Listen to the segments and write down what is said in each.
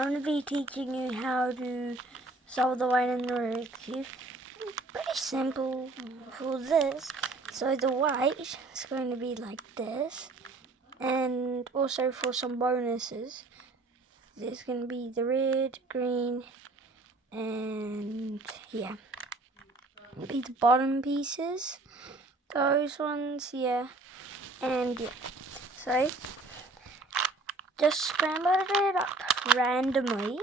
I'm going to be teaching you how to solve the white and the Rubik's Cube. Pretty simple for this. So the white is going to be like this. And also for some bonuses, there's going to be the red, green, and yeah. Be the bottom pieces. Those ones, yeah. And yeah. So just scramble it up randomly,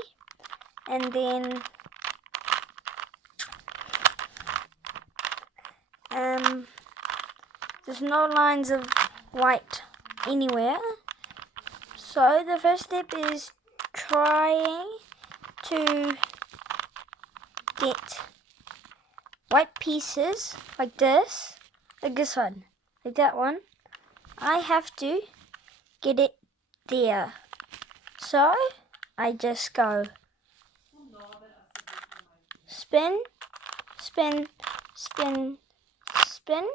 and then there's no lines of white anywhere. So the first step is trying to get white pieces like this one, like that one. I have to get it there. So I just go spin, spin, spin, spin,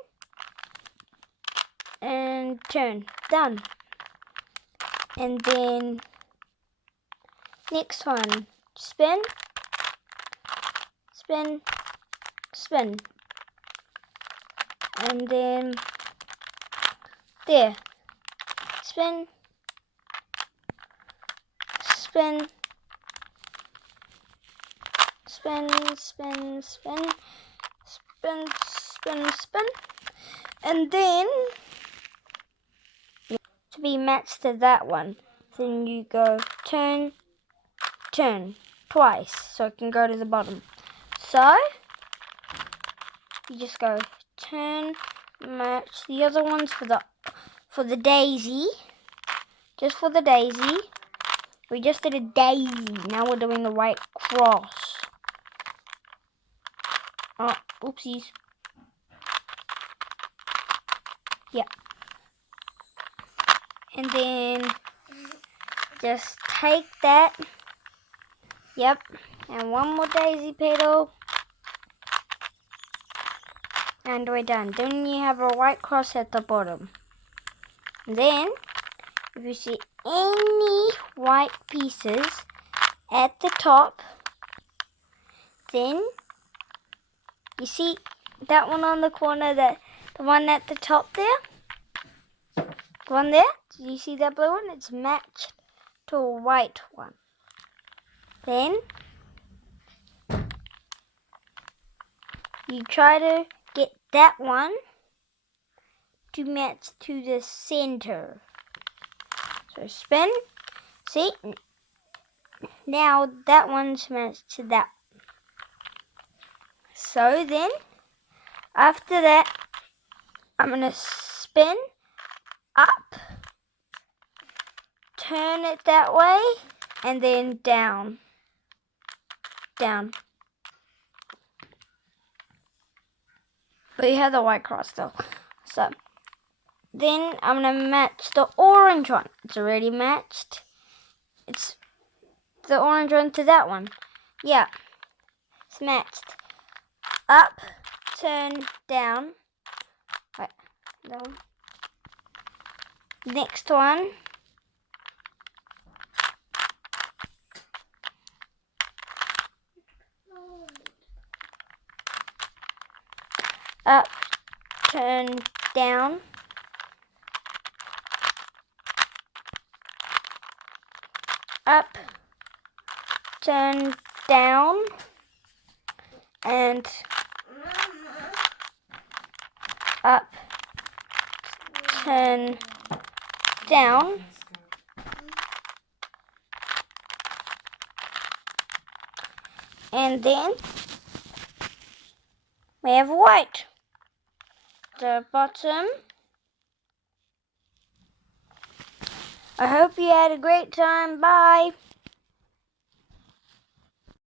and turn. Done. And then next one, spin, spin, spin. And then there, spin, spin, spin, spin, spin, spin, spin, spin. And then to be matched to that one, then you go turn, turn twice so it can go to the bottom. So you just go turn, match the other ones for the daisy. Just for the daisy. We just did a daisy. Now we're doing the white cross. Oh, oopsies. Yeah. And then just take that. Yep. And one more daisy petal. And we're done. Then you have a white cross at the bottom. And then, if you see any white pieces at the top, then you see that one on the corner, the one at the top there? The one there? Do you see that blue one? It's matched to a white one. Then you try to get that one to match to the center. So spin. See? Now that one's matched to that. So then, after that, I'm going to spin up, turn it that way, and then down. Down. But you have the white cross though. So then I'm going to match the orange one. It's already matched. It's the orange one to that one. Yeah. It's matched. Up, turn, down. Right. Down. Next one. Up, turn, down. Up, turn, down. And up, turn, down. And then we have white. The bottom. I hope you had a great time. Bye.